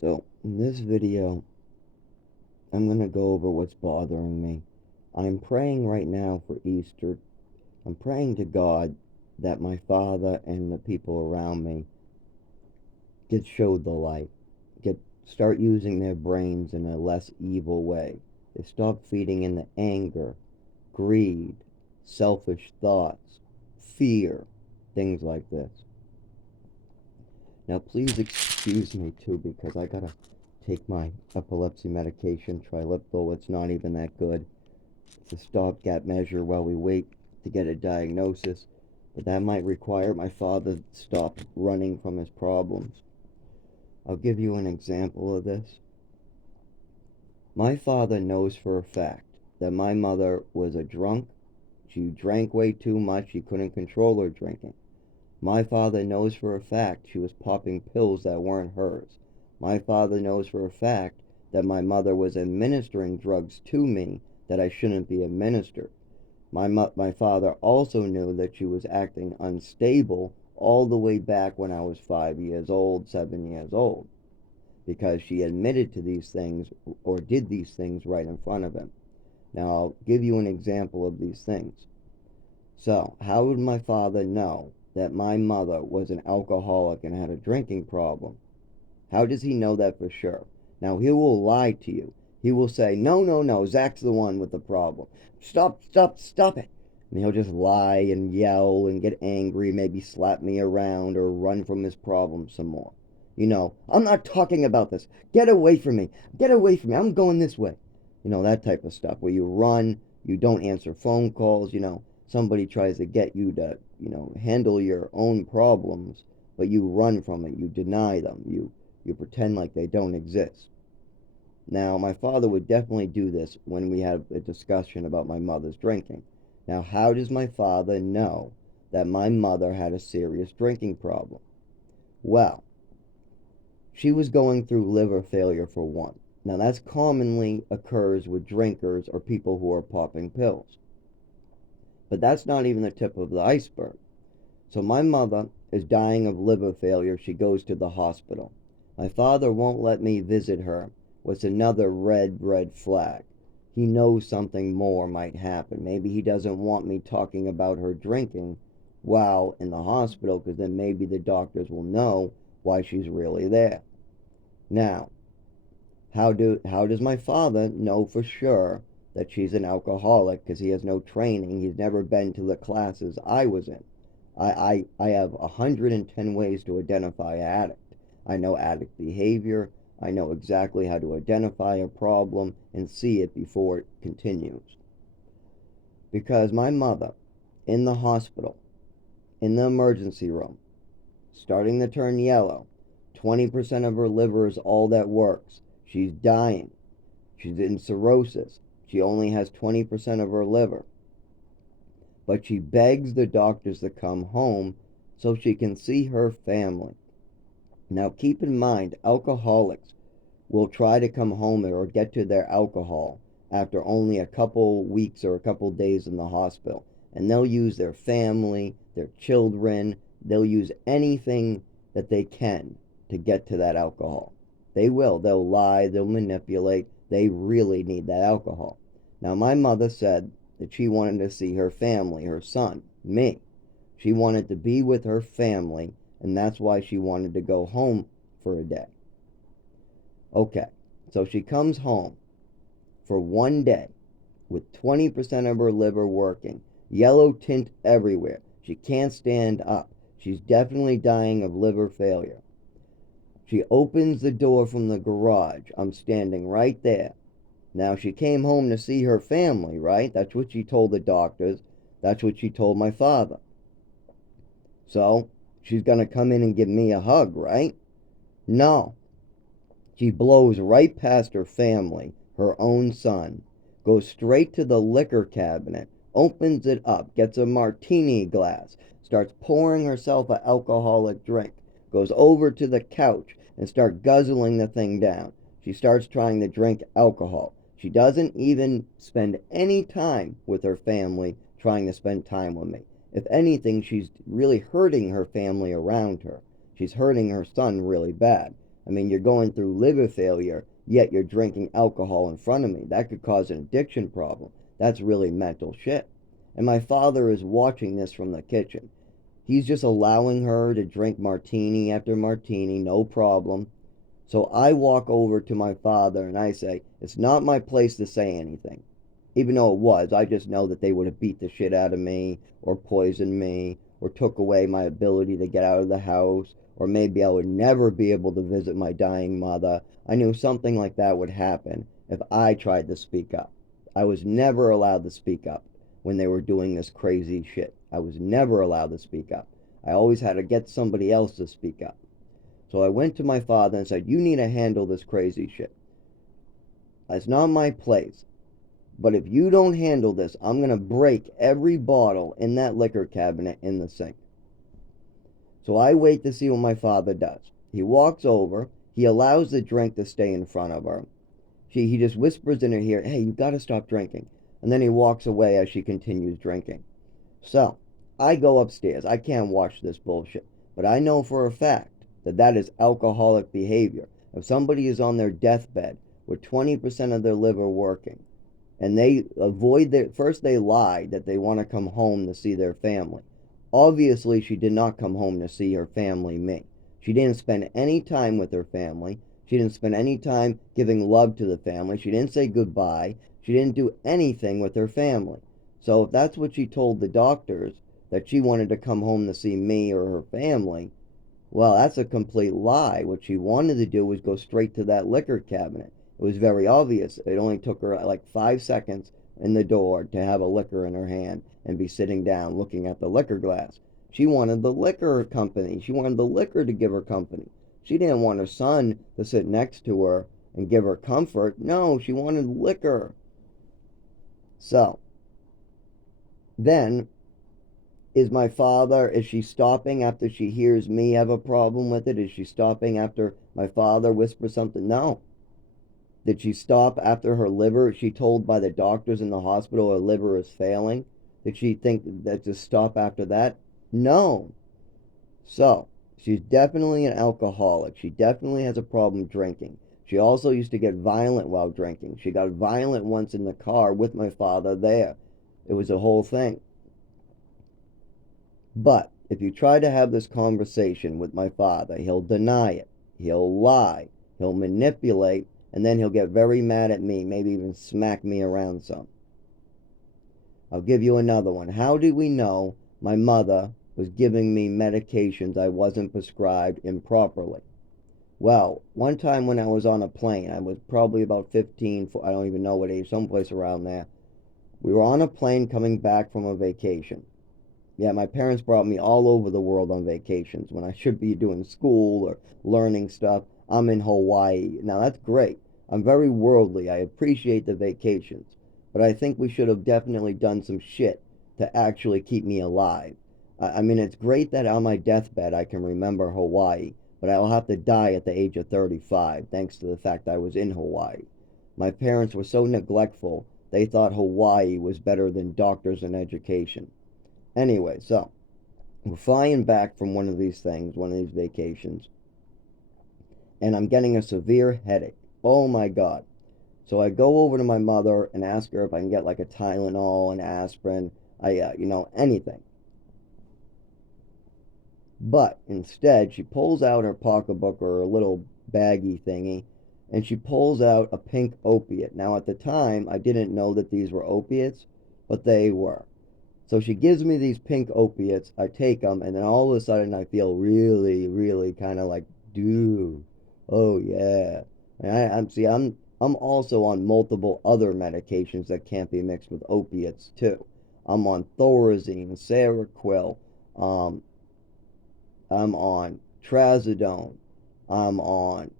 So, in this video, I'm going to go over what's bothering me. I'm praying right now for Easter. I'm praying to God that my father and the people around me get showed the light, start using their brains in a less evil way. They stop feeding in the anger, greed, selfish thoughts, fear, things like this. Now, please excuse me too, because I gotta take my epilepsy medication, Triliptol. It's not even that good. It's a stopgap measure while we wait to get a diagnosis, but that might require my father to stop running from his problems. I'll give you an example of this. My father knows for a fact that my mother was a drunk. She drank way too much. She couldn't control her drinking. My father knows for a fact she was popping pills that weren't hers. My father knows for a fact that my mother was administering drugs to me that I shouldn't be administered. My father also knew that she was acting unstable all the way back when I was 5 years old, 7 years old, because she admitted to these things or did these things right in front of him. Now, I'll give you an example of these things. So, how would my father know that my mother was an alcoholic and had a drinking problem? How does he know that for sure? Now, he will lie to you. He will say, no, no, no, Zach's the one with the problem. Stop, stop, stop it. And he'll just lie and yell and get angry, maybe slap me around or run from his problem some more. I'm not talking about this. Get away from me. Get away from me. I'm going this way. That type of stuff where you run, you don't answer phone calls, somebody tries to get you to, handle your own problems, but you run from it, you deny them, you pretend like they don't exist. Now, my father would definitely do this when we had a discussion about my mother's drinking. Now, how does my father know that my mother had a serious drinking problem? Well, she was going through liver failure for one. Now, that's commonly occurs with drinkers or people who are popping pills. But that's not even the tip of the iceberg. So my mother is dying of liver failure. She goes to the hospital. My father won't let me visit her. What's another red flag? He knows something more might happen. Maybe he doesn't want me talking about her drinking while in the hospital, because then maybe the doctors will know why she's really there. Now, how does my father know for sure that she's an alcoholic? Because he has no training. He's never been to the classes I was in. I have 110 ways to identify an addict. I know addict behavior. I know exactly how to identify a problem and see it before it continues. Because my mother, in the hospital, in the emergency room, starting to turn yellow, 20% of her liver is all that works. She's dying. She's in cirrhosis. She only has 20% of her liver. But she begs the doctors to come home so she can see her family. Now, keep in mind, alcoholics will try to come home or get to their alcohol after only a couple weeks or a couple days in the hospital. And they'll use their family, their children, they'll use anything that they can to get to that alcohol. They will. They'll lie, they'll manipulate. They really need that alcohol. Now, my mother said that she wanted to see her family, her son, me. She wanted to be with her family, and that's why she wanted to go home for a day. Okay, so she comes home for one day with 20% of her liver working, yellow tint everywhere. She can't stand up. She's definitely dying of liver failure. She opens the door from the garage. I'm standing right there. Now, she came home to see her family, right? That's what she told the doctors. That's what she told my father. So, she's going to come in and give me a hug, right? No. She blows right past her family, her own son, goes straight to the liquor cabinet, opens it up, gets a martini glass, starts pouring herself an alcoholic drink, goes over to the couch and starts guzzling the thing down. She starts trying to drink alcohol. She doesn't even spend any time with her family trying to spend time with me. If anything, she's really hurting her family around her. She's hurting her son really bad. I mean, you're going through liver failure, yet you're drinking alcohol in front of me. That could cause an addiction problem. That's really mental shit. And my father is watching this from the kitchen. He's just allowing her to drink martini after martini, no problem. So I walk over to my father and I say, it's not my place to say anything. Even though it was, I just know that they would have beat the shit out of me or poisoned me or took away my ability to get out of the house, or maybe I would never be able to visit my dying mother. I knew something like that would happen if I tried to speak up. I was never allowed to speak up when they were doing this crazy shit. I was never allowed to speak up. I always had to get somebody else to speak up. So I went to my father and said, you need to handle this crazy shit. It's not my place. But if you don't handle this, I'm going to break every bottle in that liquor cabinet in the sink. So I wait to see what my father does. He walks over. He allows the drink to stay in front of her. He just whispers in her ear, hey, you got to stop drinking. And then he walks away as she continues drinking. So I go upstairs. I can't watch this bullshit. But I know for a fact that that is alcoholic behavior. If somebody is on their deathbed with 20% of their liver working, and they avoid their, first they lie that they want to come home to see their family. Obviously she did not come home to see her family, me. She didn't spend any time with her family. She didn't spend any time giving love to the family. She didn't say goodbye. She didn't do anything with her family. So if that's what she told the doctors, that she wanted to come home to see me or her family, well, that's a complete lie. What she wanted to do was go straight to that liquor cabinet. It was very obvious. It only took her like 5 seconds in the door to have a liquor in her hand and be sitting down looking at the liquor glass. She wanted the liquor company. She wanted the liquor to give her company. She didn't want her son to sit next to her and give her comfort. No, she wanted liquor. So, then, is she stopping after she hears me have a problem with it? Is she stopping after my father whispers something? No. Did she stop after her liver? She told by the doctors in the hospital her liver is failing. Did she think that to stop after that? No. So, she's definitely an alcoholic. She definitely has a problem drinking. She also used to get violent while drinking. She got violent once in the car with my father there. It was a whole thing. But if you try to have this conversation with my father, he'll deny it. He'll lie. He'll manipulate. And then he'll get very mad at me, maybe even smack me around some. I'll give you another one. How do we know my mother was giving me medications I wasn't prescribed improperly? Well, one time when I was on a plane, I was probably about 15, I don't even know what age, someplace around there. We were on a plane coming back from a vacation. Yeah, my parents brought me all over the world on vacations. When I should be doing school or learning stuff, I'm in Hawaii. Now, that's great. I'm very worldly. I appreciate the vacations. But I think we should have definitely done some shit to actually keep me alive. I mean, it's great that on my deathbed I can remember Hawaii, but I'll have to die at the age of 35 thanks to the fact I was in Hawaii. My parents were so neglectful, they thought Hawaii was better than doctors and education. Anyway, so we're flying back from one of these things, one of these vacations, and I'm getting a severe headache. Oh my God. So I go over to my mother and ask her if I can get like a Tylenol, an aspirin, anything. But instead, she pulls out her pocketbook or her little baggy thingy, and she pulls out a pink opiate. Now, at the time, I didn't know that these were opiates, but they were. So she gives me these pink opiates. I take them, and then all of a sudden, I feel really, really kind of like, dude, oh yeah. And I'm also on multiple other medications that can't be mixed with opiates too. I'm on Thorazine, Seroquel, um, I'm on Trazodone, I'm on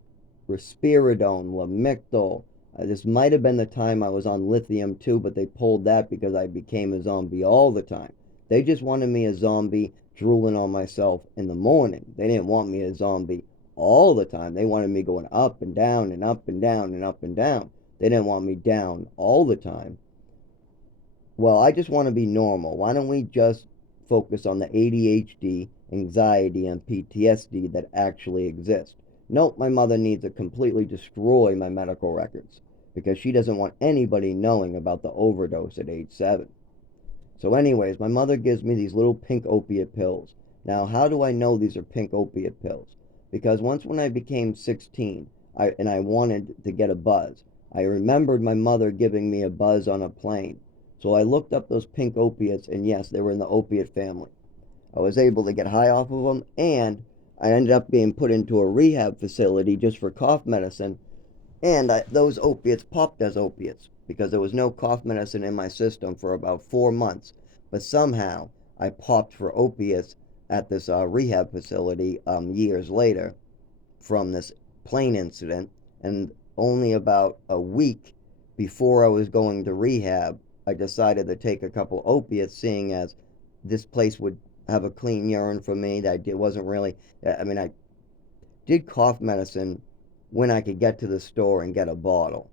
Risperidone, Lamictal. This might have been the time I was on lithium too, but they pulled that because I became a zombie all the time. They just wanted me a zombie drooling on myself in the morning. They didn't want me a zombie all the time. They wanted me going up and down and up and down and up and down. They didn't want me down all the time. Well, I just want to be normal. Why don't we just focus on the ADHD, anxiety, and PTSD that actually exist? Nope, my mother needs to completely destroy my medical records because she doesn't want anybody knowing about the overdose at age 7. So anyways, my mother gives me these little pink opiate pills. Now, how do I know these are pink opiate pills? Because once when I became 16, I wanted to get a buzz, I remembered my mother giving me a buzz on a plane. So I looked up those pink opiates, and yes, they were in the opiate family. I was able to get high off of them, and I ended up being put into a rehab facility just for cough medicine, and those opiates popped as opiates because there was no cough medicine in my system for about 4 months. But somehow I popped for opiates at this rehab facility years later from this plane incident. And only about a week before I was going to rehab, I decided to take a couple opiates, seeing as this place would have a clean urine for me. That it wasn't really, I mean, I did cough medicine when I could get to the store and get a bottle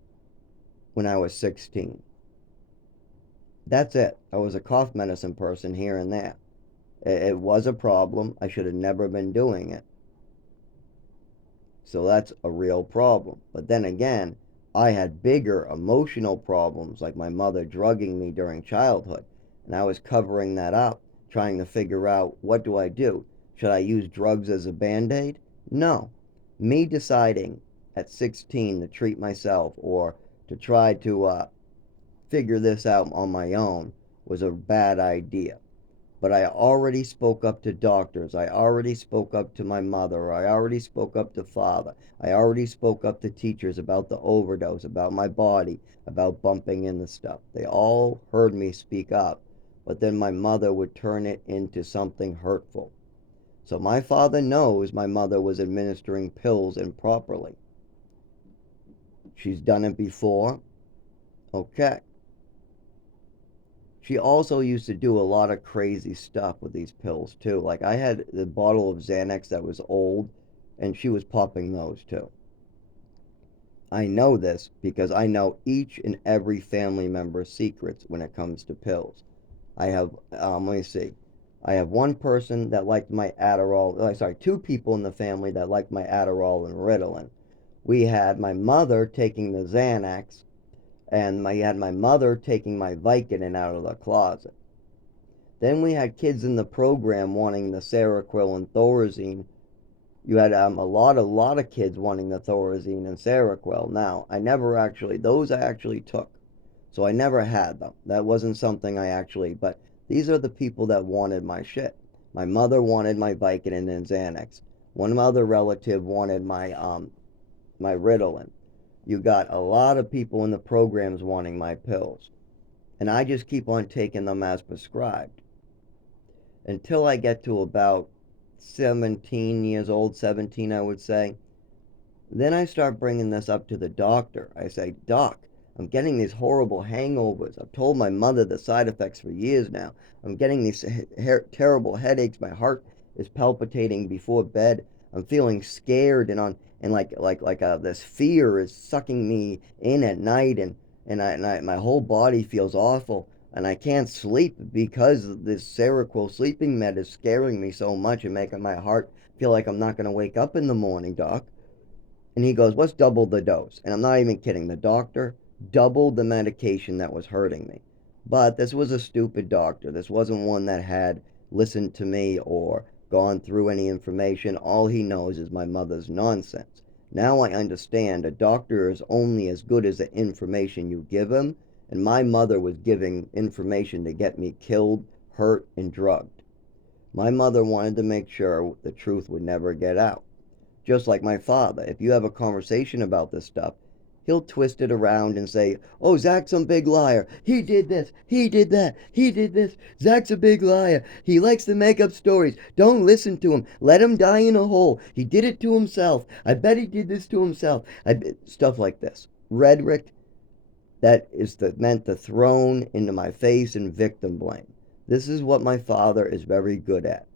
when I was 16. That's it. I was a cough medicine person here and there. It was a problem. I should have never been doing it. So that's a real problem. But then again, I had bigger emotional problems like my mother drugging me during childhood. And I was covering that up, trying to figure out, what do I do? Should I use drugs as a band-aid? No. Me deciding at 16 to treat myself or to try to figure this out on my own was a bad idea. But I already spoke up to doctors. I already spoke up to my mother. I already spoke up to father. I already spoke up to teachers about the overdose, about my body, about bumping into stuff. They all heard me speak up, but then my mother would turn it into something hurtful. So my father knows my mother was administering pills improperly. She's done it before. Okay. She also used to do a lot of crazy stuff with these pills too. Like I had the bottle of Xanax that was old, and she was popping those too. I know this because I know each and every family member's secrets when it comes to pills. I have, let me see. I have one person that liked my Adderall. Sorry, two people in the family that liked my Adderall and Ritalin. We had my mother taking the Xanax, and I had my mother taking my Vicodin out of the closet. Then we had kids in the program wanting the Seroquel and Thorazine. You had a lot of kids wanting the Thorazine and Seroquel. Now, I never actually, those I actually took. So I never had them. That wasn't something I actually, but these are the people that wanted my shit. My mother wanted my Vicodin and Xanax. One other relative wanted my Ritalin. You got a lot of people in the programs wanting my pills. And I just keep on taking them as prescribed until I get to about 17 years old, 17, I would say. Then I start bringing this up to the doctor. I say, Doc, I'm getting these horrible hangovers. I've told my mother the side effects for years now. I'm getting these terrible headaches. My heart is palpitating before bed. I'm feeling scared and this fear is sucking me in at night, and my whole body feels awful, and I can't sleep because this Seroquel sleeping med is scaring me so much and making my heart feel like I'm not going to wake up in the morning, Doc. And he goes, let's double the dose. And I'm not even kidding. The doctor doubled the medication that was hurting me. But this was a stupid doctor. This wasn't one that had listened to me or gone through any information. All he knows is my mother's nonsense. Now I understand a doctor is only as good as the information you give him. And my mother was giving information to get me killed, hurt, and drugged. My mother wanted to make sure the truth would never get out. Just like my father, if you have a conversation about this stuff, he'll twist it around and say, oh, Zach's a big liar. He did this. He did that. He did this. Zach's a big liar. He likes to make up stories. Don't listen to him. Let him die in a hole. He did it to himself. I bet he did this to himself. Stuff like this. Rhetoric that is meant to thrown into my face and victim blame. This is what my father is very good at.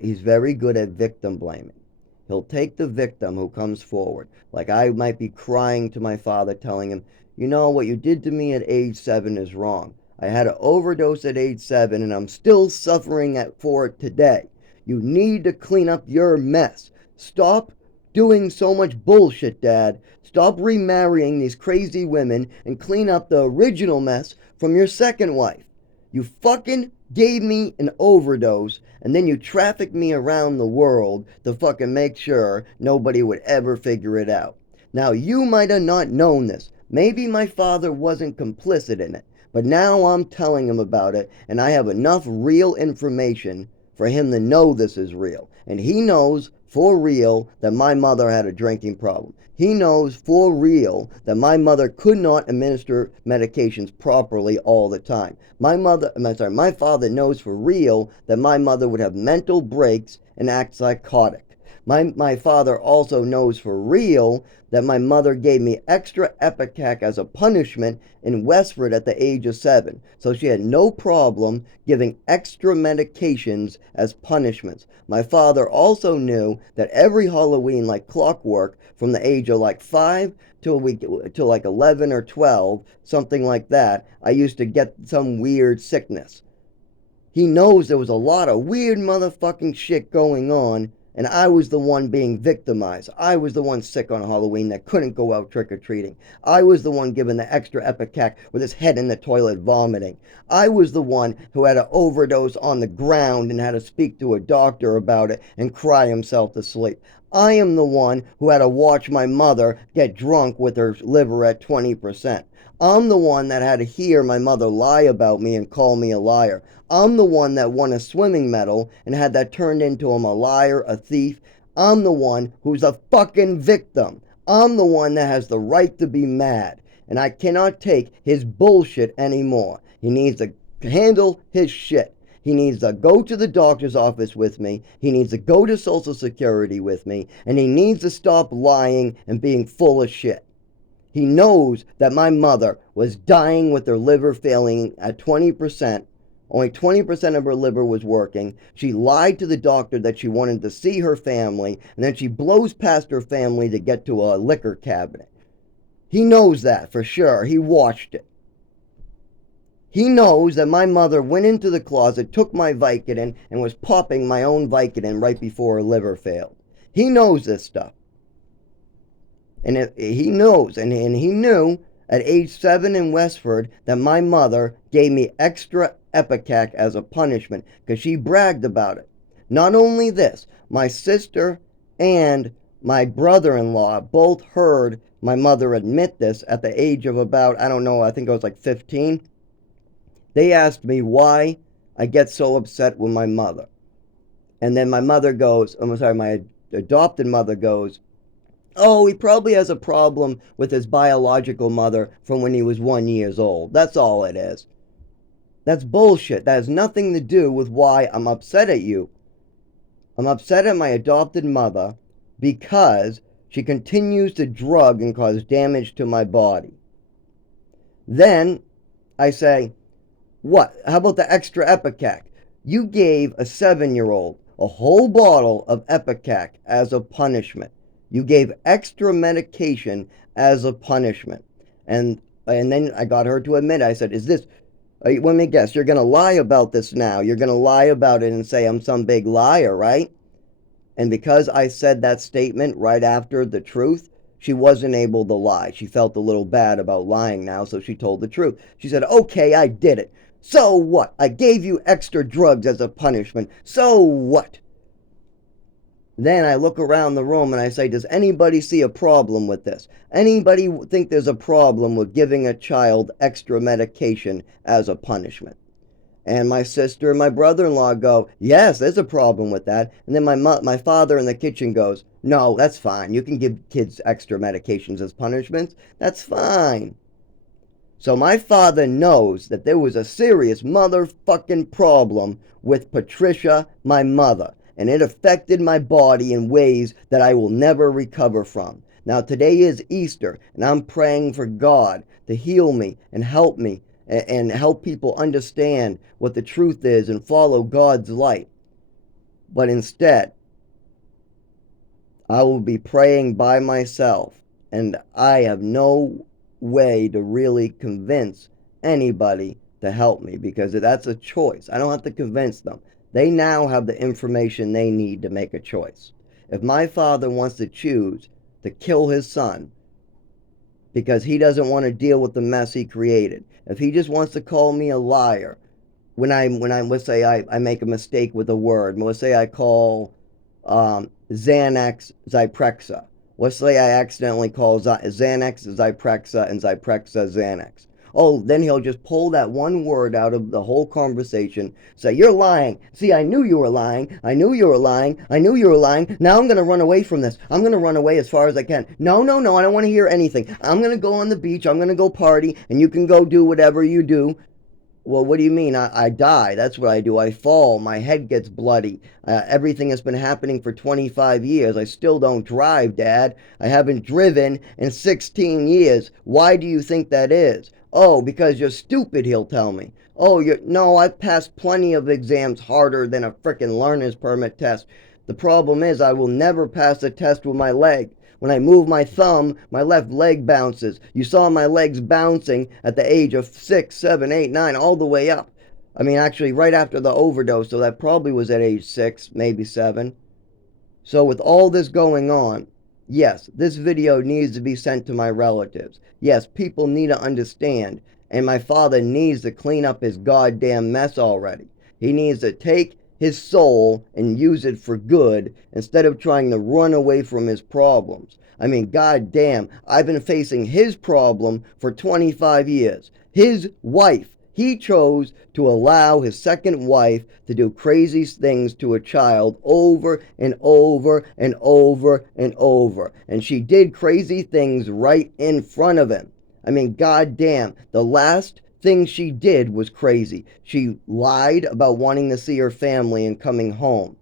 He's very good at victim blaming. He'll take the victim who comes forward. Like I might be crying to my father, telling him, you know, what you did to me at age 7 is wrong. I had an overdose at age 7 and I'm still suffering for it today. You need to clean up your mess. Stop doing so much bullshit, Dad. Stop remarrying these crazy women and clean up the original mess from your second wife. You fucking gave me an overdose and then you trafficked me around the world to fucking make sure nobody would ever figure it out. Now, you might have not known this. Maybe my father wasn't complicit in it. But now I'm telling him about it, and I have enough real information for him to know this is real. And he knows for real that my mother had a drinking problem. He knows for real that my mother could not administer medications properly all the time. My father knows for real that my mother would have mental breaks and act psychotic. My father also knows for real that my mother gave me extra Epicac as a punishment in Westford at the age of 7. So she had no problem giving extra medications as punishments. My father also knew that every Halloween, like clockwork, from the age of like 5 till like 11 or 12, something like that, I used to get some weird sickness. He knows there was a lot of weird motherfucking shit going on, and I was the one being victimized. I was the one sick on Halloween that couldn't go out trick-or-treating. I was the one given the extra Epicac with his head in the toilet vomiting. I was the one who had an overdose on the ground and had to speak to a doctor about it and cry himself to sleep. I am the one who had to watch my mother get drunk with her liver at 20%. I'm the one that had to hear my mother lie about me and call me a liar. I'm the one that won a swimming medal and had that turned into him a liar, a thief. I'm the one who's a fucking victim. I'm the one that has the right to be mad. And I cannot take his bullshit anymore. He needs to handle his shit. He needs to go to the doctor's office with me. He needs to go to Social Security with me. And he needs to stop lying and being full of shit. He knows that my mother was dying with her liver failing at 20%. Only 20% of her liver was working. She lied to the doctor that she wanted to see her family, and then she blows past her family to get to a liquor cabinet. He knows that for sure. He watched it. He knows that my mother went into the closet, took my Vicodin, and was popping my own Vicodin right before her liver failed. He knows this stuff. And he knows, and he knew at age 7 in Westford that my mother gave me extra Epicac as a punishment because she bragged about it. Not only this, my sister and my brother-in-law both heard my mother admit this at the age of about, I don't know, I think I was like 15. They asked me why I get so upset with my mother. And then my mother goes, my adopted mother goes, oh, he probably has a problem with his biological mother from when he was 1 year old. That's all it is. That's bullshit. That has nothing to do with why I'm upset at you. I'm upset at my adopted mother because she continues to drug and cause damage to my body. Then I say, what? How about the extra Epicac? You gave a 7-year-old a whole bottle of Epicac as a punishment. You gave extra medication as a punishment. And then I got her to admit, I said, let me guess, you're going to lie about this now. You're going to lie about it and say I'm some big liar, right? And because I said that statement right after the truth, she wasn't able to lie. She felt a little bad about lying now, so she told the truth. She said, okay, I did it. So what? I gave you extra drugs as a punishment. So what? Then I look around the room and I say, does anybody see a problem with this? Anybody think there's a problem with giving a child extra medication as a punishment? And my sister and my brother-in-law go, yes, there's a problem with that. And then my father in the kitchen goes, no, that's fine. You can give kids extra medications as punishments. That's fine. So my father knows that there was a serious motherfucking problem with Patricia, my mother. And it affected my body in ways that I will never recover from. Now today is Easter, and I'm praying for God to heal me and help people understand what the truth is and follow God's light. But instead, I will be praying by myself, and I have no way to really convince anybody to help me because that's a choice. I don't have to convince them. They now have the information they need to make a choice. If my father wants to choose to kill his son because he doesn't want to deal with the mess he created, if he just wants to call me a liar, when I let's say I make a mistake with a word, let's say I call Xanax Zyprexa. Let's say I accidentally call Xanax Zyprexa and Zyprexa Xanax. Oh, then he'll just pull that one word out of the whole conversation, say, "You're lying. See, I knew you were lying. I knew you were lying. I knew you were lying. Now I'm going to run away from this. I'm going to run away as far as I can. No, no, no, I don't want to hear anything. I'm going to go on the beach. I'm going to go party, and you can go do whatever you do." Well, what do you mean? I die. That's what I do. I fall. My head gets bloody. Everything has been happening for 25 years. I still don't drive, Dad. I haven't driven in 16 years. Why do you think that is? Oh, because you're stupid, he'll tell me. Oh, no, I've passed plenty of exams harder than a frickin' learner's permit test. The problem is I will never pass a test with my leg. When I move my thumb, my left leg bounces. You saw my legs bouncing at the age of 6, 7, 8, 9, all the way up. I mean, actually, right after the overdose, so that probably was at age 6, maybe 7. So with all this going on, yes, this video needs to be sent to my relatives. Yes, people need to understand. And my father needs to clean up his goddamn mess already. He needs to take his soul and use it for good instead of trying to run away from his problems. I mean, goddamn, I've been facing his problem for 25 years. His wife, he chose to allow his second wife to do crazy things to a child over and over and over and over. And she did crazy things right in front of him. I mean, goddamn, the last thing she did was crazy. She lied about wanting to see her family and coming home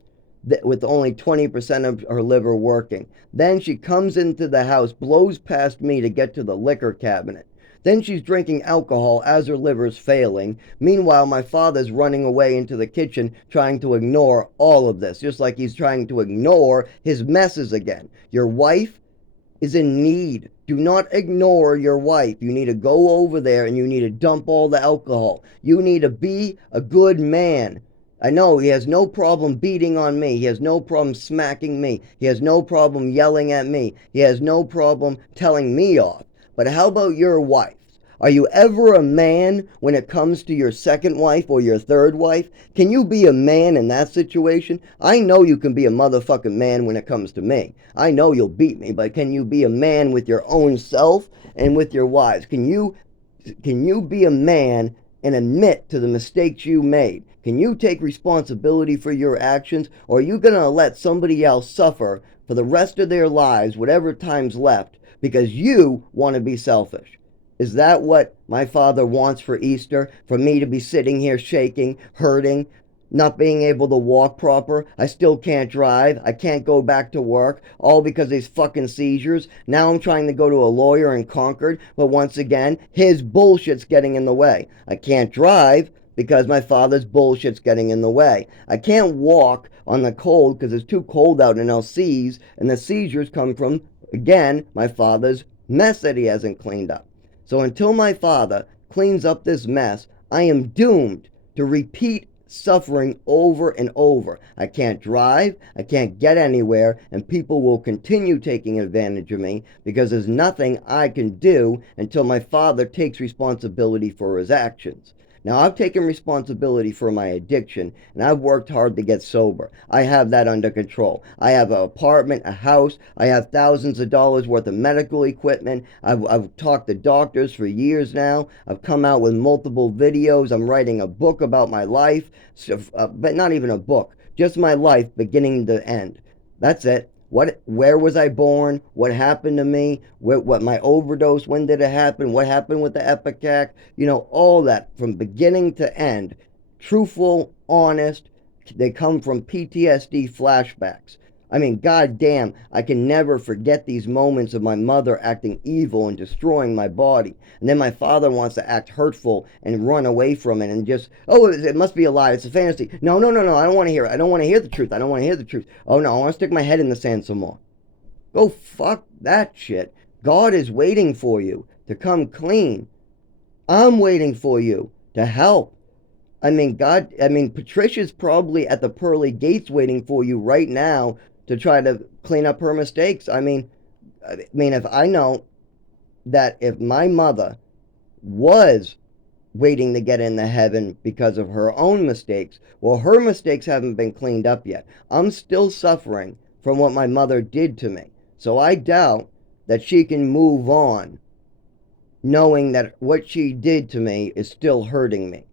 with only 20% of her liver working. Then she comes into the house, blows past me to get to the liquor cabinet. Then she's drinking alcohol as her liver's failing. Meanwhile, my father's running away into the kitchen trying to ignore all of this, just like he's trying to ignore his messes again. Your wife is in need. Do not ignore your wife. You need to go over there and you need to dump all the alcohol. You need to be a good man. I know he has no problem beating on me. He has no problem smacking me. He has no problem yelling at me. He has no problem telling me off. But how about your wife? Are you ever a man when it comes to your second wife or your third wife? Can you be a man in that situation? I know you can be a motherfucking man when it comes to me. I know you'll beat me, but can you be a man with your own self and with your wives? Can you be a man and admit to the mistakes you made? Can you take responsibility for your actions, or are you going to let somebody else suffer for the rest of their lives, whatever time's left, because you want to be selfish? Is that what my father wants for Easter? For me to be sitting here shaking, hurting, not being able to walk proper? I still can't drive. I can't go back to work, all because of these fucking seizures. Now I'm trying to go to a lawyer in Concord, but once again, his bullshit's getting in the way. I can't drive because my father's bullshit's getting in the way. I can't walk on the cold because it's too cold out and I'll seize, and the seizures come from, again, my father's mess that he hasn't cleaned up. So until my father cleans up this mess, I am doomed to repeat suffering over and over. I can't drive, I can't get anywhere, and people will continue taking advantage of me because there's nothing I can do until my father takes responsibility for his actions. Now, I've taken responsibility for my addiction, and I've worked hard to get sober. I have that under control. I have an apartment, a house. I have thousands of dollars worth of medical equipment. I've talked to doctors for years now. I've come out with multiple videos. I'm writing a book about my life, but not even a book, just my life beginning to end. That's it. Where was I born? What happened to me? What my overdose? When did it happen? What happened with the Epicac? You know, all that from beginning to end. Truthful, honest. They come from PTSD flashbacks. I mean, goddamn, I can never forget these moments of my mother acting evil and destroying my body. And then my father wants to act hurtful and run away from it and just, oh, it must be a lie. It's a fantasy. No, no, no, no. I don't want to hear it. I don't want to hear the truth. I don't want to hear the truth. Oh, no, I want to stick my head in the sand some more. Go fuck that shit. God is waiting for you to come clean. I'm waiting for you to help. Patricia's probably at the pearly gates waiting for you right now to try to clean up her mistakes. I mean, if I know that if my mother was waiting to get into heaven because of her own mistakes, well, her mistakes haven't been cleaned up yet. I'm still suffering from what my mother did to me. So I doubt that she can move on knowing that what she did to me is still hurting me.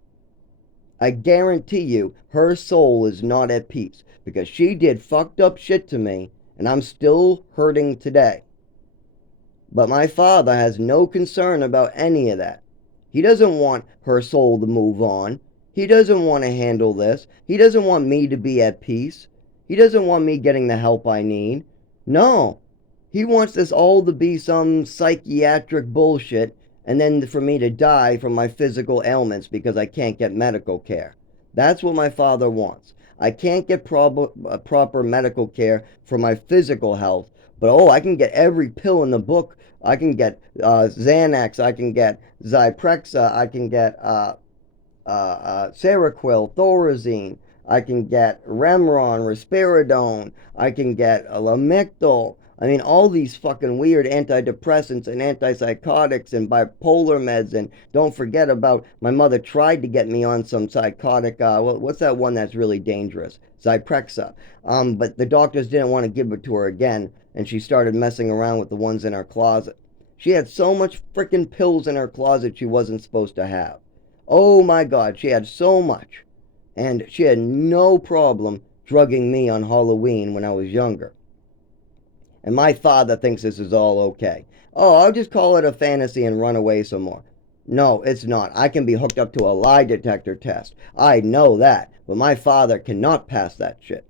I guarantee you her soul is not at peace because she did fucked up shit to me and I'm still hurting today. But my father has no concern about any of that. He doesn't want her soul to move on. He doesn't want to handle this. He doesn't want me to be at peace. He doesn't want me getting the help I need. No. He wants this all to be some psychiatric bullshit and then for me to die from my physical ailments because I can't get medical care. That's what my father wants. I can't get proper medical care for my physical health, but oh, I can get every pill in the book. I can get Xanax. I can get Zyprexa. I can get Seroquel, Thorazine. I can get Remeron, Risperidone. I can get Lamictal. I mean, all these fucking weird antidepressants and antipsychotics and bipolar meds. And don't forget about my mother tried to get me on some psychotic, what's that one that's really dangerous? Zyprexa. But the doctors didn't want to give it to her again. And she started messing around with the ones in her closet. She had so much freaking pills in her closet she wasn't supposed to have. Oh my God, she had so much. And she had no problem drugging me on Halloween when I was younger. And my father thinks this is all okay. Oh, I'll just call it a fantasy and run away some more. No, it's not. I can be hooked up to a lie detector test. I know that. But my father cannot pass that shit.